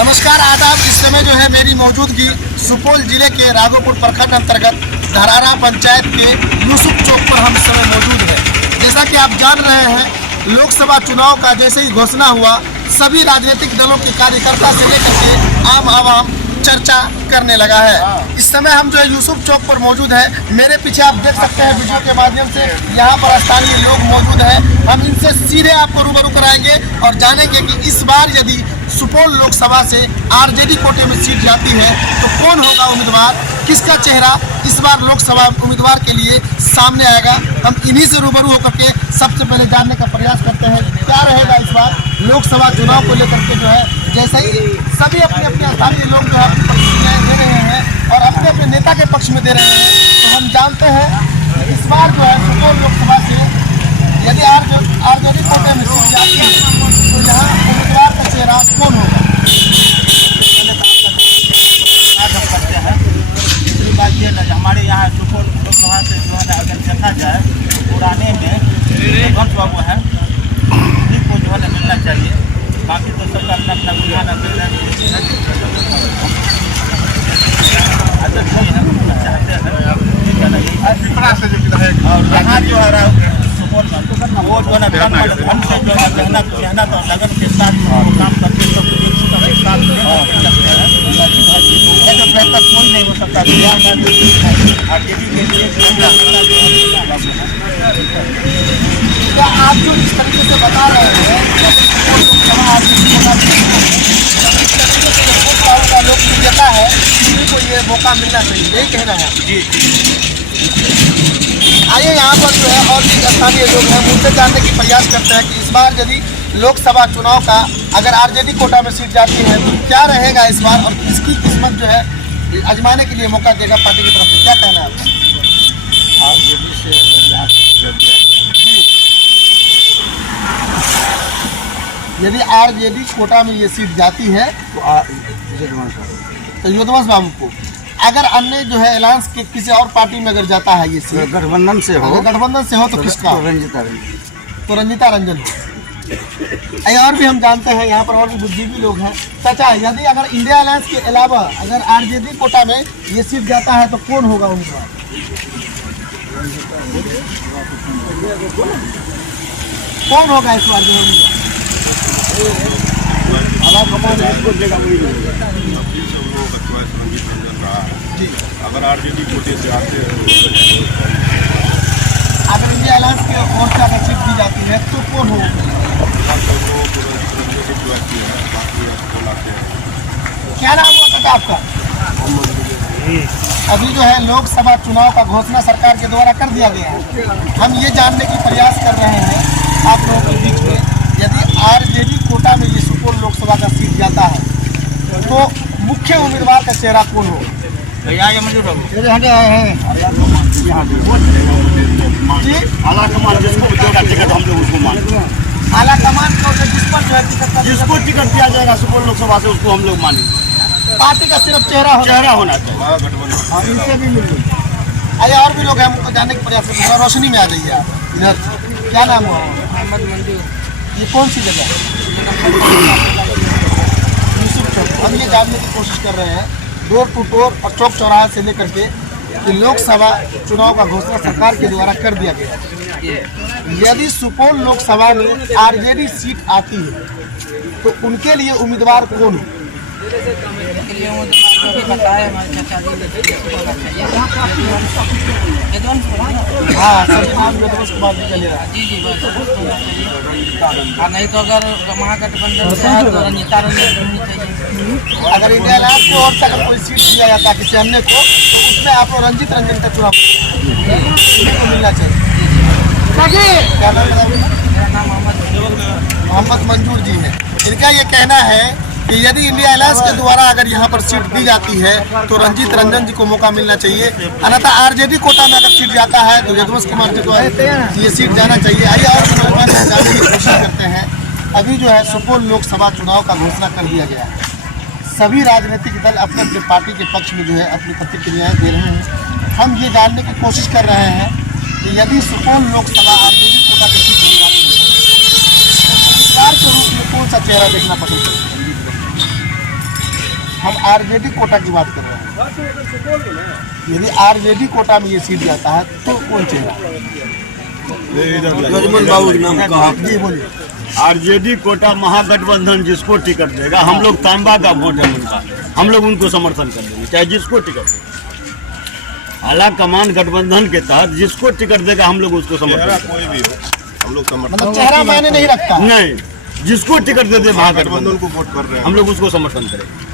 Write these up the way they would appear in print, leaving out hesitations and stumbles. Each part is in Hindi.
नमस्कार आदाब। इस समय जो है मेरी मौजूदगी सुपौल जिले के राघोपुर प्रखंड अंतर्गत धरारा पंचायत के यूसुफ चौक पर हम इस समय मौजूद हैं। जैसा कि आप जान रहे हैं, लोकसभा चुनाव का जैसे ही घोषणा हुआ, सभी राजनीतिक दलों के कार्यकर्ता से लेकर के आम आवाम चर्चा करने लगा है। इस समय हम जो है यूसुफ चौक पर मौजूद है। मेरे पीछे आप देख सकते हैं वीडियो के माध्यम से, यहाँ पर स्थानीय लोग मौजूद हैं। हम इनसे सीधे आपको रूबरू कराएंगे और जानेंगे कि इस बार यदि सुपौल लोकसभा से आरजेडी कोटे में सीट जाती है तो कौन होगा उम्मीदवार, किसका चेहरा इस बार लोकसभा उम्मीदवार के लिए सामने आएगा। हम इन्हीं से रूबरू होकर के सबसे पहले जानने का प्रयास करते हैं क्या रहेगा इस बार लोकसभा चुनाव को लेकर के। जो है जैसे ही सभी अपने अपने स्थानीय लोग जो है अपने पक्ष में दे रहे हैं और अपने अपने नेता के पक्ष में दे रहे हैं, तो हम जानते हैं इस बार जो है सुपौल लोकसभा से यदि आरजेडी कोटे में सीट जाती है तो यहाँ उम्मीदवार का चेहरा कौन होगा। करते हैं। दूसरी बात ये ना, हमारे यहाँ सुपौल लोकसभा से जो है ना, अगर देखा जाए तो पुराने में भगवंत बाबू हैं, उन्हीं को जो है ना मिलना चाहिए। बाकी तो सबका अपना अपना रुझान अगर कोई है चाहते हैं और यहाँ जो है सुपौल में वो जो है ना ढंग से जो है मेहनत और लगन के साथ काम करके सब कुछ एक साथ लगते हैं। जो बेहतर कोई नहीं हो सकता आरजेडी के लिए। क्या आप जो इस तरीके से बता रहे हैं का लोकप्रियता है, किसी को ये मौका मिलना चाहिए, यही कहना है जी। आइए यहाँ पर जो है और भी स्थानीय लोग हैं, उनसे जानने की प्रयास करते हैं कि इस बार यदि लोकसभा चुनाव का अगर आरजेडी कोटा में सीट जाती है तो क्या रहेगा इस बार और किसकी किस्मत जो है आजमाने के लिए मौका देगा पार्टी की तरफ से, क्या कहना है आपका? आरजेडी से यदि आरजेडी कोटा में ये सीट जाती है तो युद्धवंश बाबू को, अगर अन्य जो है एलायंस के किसी और पार्टी में अगर जाता है ये सीट, गठबंधन से हो, गठबंधन से हो तो किसका? तो रंजीता रंजन। और भी हम जानते हैं यहाँ पर और भी बुद्धिजीवी लोग हैं। चाचा, यदि अगर इंडिया अलायंस के अलावा अगर आरजेडी कोटा में ये सीट जाता है तो कौन होगा उम्मीदवार? कौन होगा इस बार जो है अगर आरजेडी कोटे से आते हैं, अगर इंडिया अलायंस की ओर से अगर सीट दी जाती है तो कौन हो? क्या नाम हुआ था आपका? अभी जो है लोकसभा चुनाव का घोषणा सरकार के द्वारा कर दिया गया है। हम ये जानने की प्रयास कर रहे हैं आप लोगों के बीच में, यदि आरजेडी कोटा में ये सुपौल लोकसभा का सीट जाता है तो मुख्य उम्मीदवार का चेहरा कौन हो? भैया ये मंजूर हो जी, आला कमान को जिस पर जो है जिसको टिकट दिया जाएगा सुपौल लोकसभा से उसको हम लोग मानेंगे। पार्टी का सिर्फ चेहरा होना चाहिए। हाँ, इनसे भी मिल आइए और भी लोग हैं, उनको जानने का प्रयास करते हैं। रोशनी में आ जाइए आप इधर। क्या नाम हुआ? मोहम्मद मंजूर। ये कौन सी जगह है? यूसुफ चौक। हम ये जानने की कोशिश कर रहे हैं डोर टू डोर और चौक चौराहा से लेकर के कि लोकसभा चुनाव का घोषणा सरकार के द्वारा कर दिया गया है। यदि सुपौल लोकसभा में आरजेडी सीट आती है तो उनके लिए उम्मीदवार कौन है? हाँ, युद्धवंश कुमार जी का ले रहा है। जी बस नहीं तो अगर महागठबंधन से है तो रंजीता रंजन होनी चाहिए। अगर इंडिया अलायंस की ओर से अगर कोई सीट दिया जाता है किसी अन्य को तो उसमें आप लोग रंजीत रंजन का चुनाव को मिलना चाहिए। क्या नाम है? मेरा नाम मोहम्मद मंजूर जी है। इनका ये कहना है कि यदि इंडिया अलायंस के द्वारा अगर यहाँ पर सीट दी जाती है तो रंजीत रंजन जी को मौका मिलना चाहिए, अन्यथा आरजेडी कोटा में अगर सीट जाता है तो युद्धवंश कुमार जी को ये सीट जाना चाहिए। आइए और जानने की कोशिश करते हैं। अभी जो है सुपौल लोकसभा चुनाव का घोषणा कर दिया गया है। सभी राजनीतिक दल अपने अपने पार्टी के पक्ष में जो है अपनी प्रतिक्रियाएं दे रहे हैं। हम ये जानने की कोशिश कर रहे हैं कि यदि सुपौल लोकसभा आरजेडी कोटा की सीट बन जाती है, उम्मीदवार के रूप में कौन सा चेहरा देखना पसंद करेंगे? हम आरजेडी कोटा की बात कर रहे हैं। यदि आरजेडी कोटा में ये सीट जाता है तो कौन चेहरा? बाबू नाम कहा। जी बोलिए। आरजेडी कोटा महागठबंधन जिसको टिकट देगा, हम लोग तांबा का वोट है उनका, हम लोग उनको समर्थन कर देंगे चाहे जिसको टिकट दे। आला कमान गठबंधन के तहत जिसको टिकट देगा हम लोग उसको समर्थन चेहरा करेंगे। कोई भी हो हम लोग समर्थन मतलब चेहरा मायने नहीं रखता। नहीं, जिसको टिकट दे दे महागठबंधन को वोट कर रहे हैं। हम लोग उसको समर्थन करेंगे।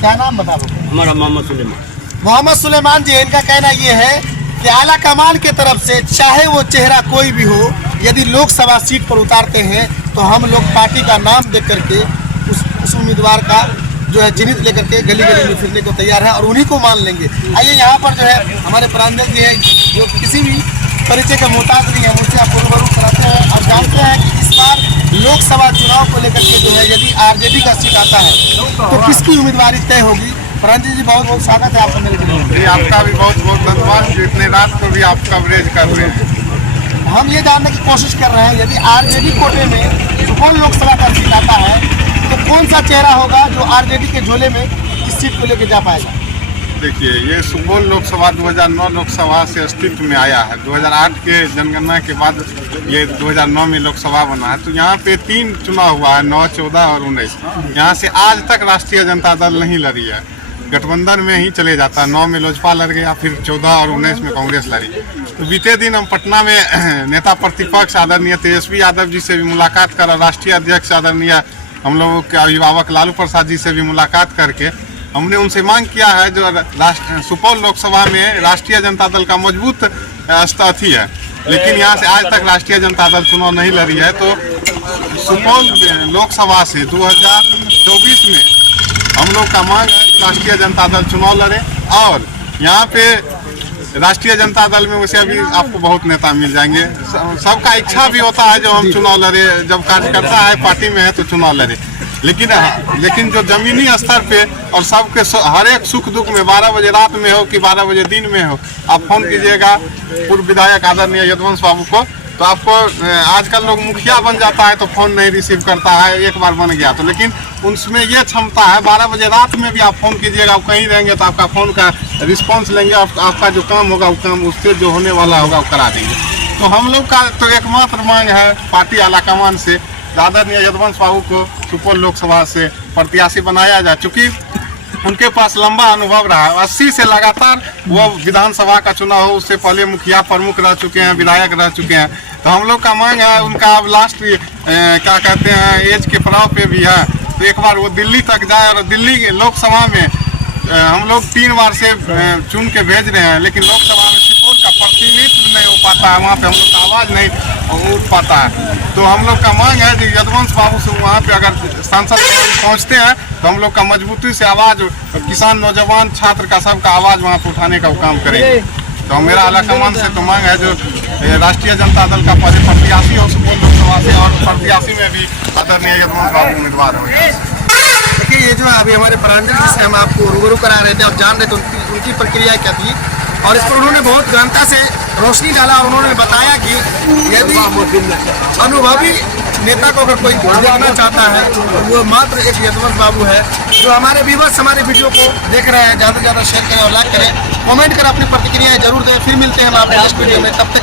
क्या नाम बता दो? हमारा मोहम्मद सुलेमान। मोहम्मद सुलेमान जी, इनका कहना ये है कि आला कमान की तरफ से चाहे वो चेहरा कोई भी हो, यदि लोकसभा सीट पर उतारते हैं तो हम लोग पार्टी का नाम दे करके उस उम्मीदवार का जो है जिनित लेकर के गली गली में फिरने को तैयार है और उन्हीं को मान लेंगे। आइए यहाँ पर जो है हमारे प्रांजल जी है जो किसी भी परिचय का मोहताज नहीं है, मुझसे आप रूबरू कराते हैं। आप जानते हैं कि इस बार लोकसभा चुनाव को लेकर के जो है यदि आरजेडी का सीट आता है तो किसकी उम्मीदवारी तय होगी? प्रांजल जी बहुत बहुत स्वागत है आपका मेरे लिए। आपका भी बहुत बहुत धन्यवाद जो इतने रात को भी आप कवरेज कर रहे हैं। हम ये जानने की कोशिश कर रहे हैं यदि आरजेडी कोटे में सुपौल लोकसभा का सीट आता है तो कौन सा चेहरा होगा जो आरजेडी के झोले में इस सीट को लेकर जा पाएगा? देखिए, ये सुपौल लोकसभा 2009 लोकसभा से अस्तित्व में आया है। 2008 के जनगणना के बाद ये 2009 में लोकसभा बना है। तो यहाँ पे 3 चुनाव हुआ है, 9, 14 और 19। यहाँ से आज तक राष्ट्रीय जनता दल नहीं लड़ी है, गठबंधन में ही चले जाता है। 9 में लोजपा लड़ गया, फिर 14 और 19 में कांग्रेस लड़ी। तो बीते दिन हम पटना में नेता प्रतिपक्ष आदरणीय तेजस्वी यादव जी से भी मुलाकात करा, राष्ट्रीय अध्यक्ष आदरणीय हम लोगों के अभिभावक लालू प्रसाद जी से भी मुलाकात करके हमने उनसे मांग किया है जो सुपौल लोकसभा में राष्ट्रीय जनता दल का मजबूत स्थिति है, लेकिन यहाँ से आज तक राष्ट्रीय जनता दल चुनाव नहीं लड़ी है। तो सुपौल लोकसभा से 2024 में हम लोग का मांग है कि राष्ट्रीय जनता दल चुनाव लड़े और यहाँ पे राष्ट्रीय जनता दल में वैसे अभी आपको बहुत नेता मिल जाएंगे। सबका इच्छा भी होता है जो हम चुनाव लड़े, जब कार्यकर्ता है पार्टी में है तो चुनाव लड़े, लेकिन जो जमीनी स्तर पे और सबके हर एक सुख दुख में 12 बजे रात में हो कि 12 बजे दिन में हो, आप फोन कीजिएगा पूर्व विधायक आदरणीय यदुवंश बाबू को, तो आपको आजकल लोग मुखिया बन जाता है तो फ़ोन नहीं रिसीव करता है, एक बार बन गया तो, लेकिन उनमें ये क्षमता है 12 बजे रात में भी आप फ़ोन कीजिएगा, आप कहीं रहेंगे तो आपका फ़ोन का रिस्पांस लेंगे और आपका जो काम होगा वो काम उससे जो होने वाला होगा वो करा देंगे। तो हम लोग का तो एकमात्र मांग है पार्टी आलाकमान से आदरणीय यदुवंश बाबू को सुपौल लोकसभा से प्रत्याशी बनाया जाए। चूँकि उनके पास लंबा अनुभव रहा है, 80 से लगातार वो विधानसभा का चुनाव हो, उससे पहले मुखिया प्रमुख रह चुके हैं, विधायक रह चुके हैं। तो हम लोग का मांग है उनका अब लास्ट क्या कहते हैं एज के पड़ाव पे भी है, तो एक बार वो दिल्ली तक जाए और दिल्ली लोकसभा में हम लोग 3 बार से चुन के भेज रहे हैं, लेकिन लोकसभा में सुपौल का प्रतिनिधित्व नहीं हो पाता है, वहाँ पे हम लोग का आवाज़ नहीं उठ पाता है। तो हम लोग का मांग है कि यदुवंश बाबू से वहाँ पे अगर सांसद पहुँचते हैं तो हम लोग का मजबूती से आवाज़ किसान नौजवान छात्र का सबका आवाज़ वहाँ पे उठाने का काम करेंगे। तो मेरा आलाकमान से तो मांग है जो राष्ट्रीय जनता दल का प्रत्याशी हो सुपौल लोकसभा से और प्रत्याशी में भी आदरणीय यदुवंश बाबू उम्मीदवार हो। देखिए, ये जो अभी हमारे प्रांजल जी से हम आपको रूबरू करा रहे थे, आप जान रहे थे उनकी प्रक्रिया क्या थी और इस पर उन्होंने बहुत गहनता से रोशनी डाला। उन्होंने बताया कि यदि अनुभवी नेता को अगर कोई देखना चाहता है तो वो मात्र एक यदुवंश बाबू है। जो हमारे व्यूअर्स हमारे वीडियो को देख रहे हैं, ज़्यादा से ज़्यादा शेयर करें और लाइक करें, कमेंट कर अपनी प्रतिक्रियाएं जरूर दें। फिर मिलते हैं हम आपके नेक्स्ट वीडियो में, तब तक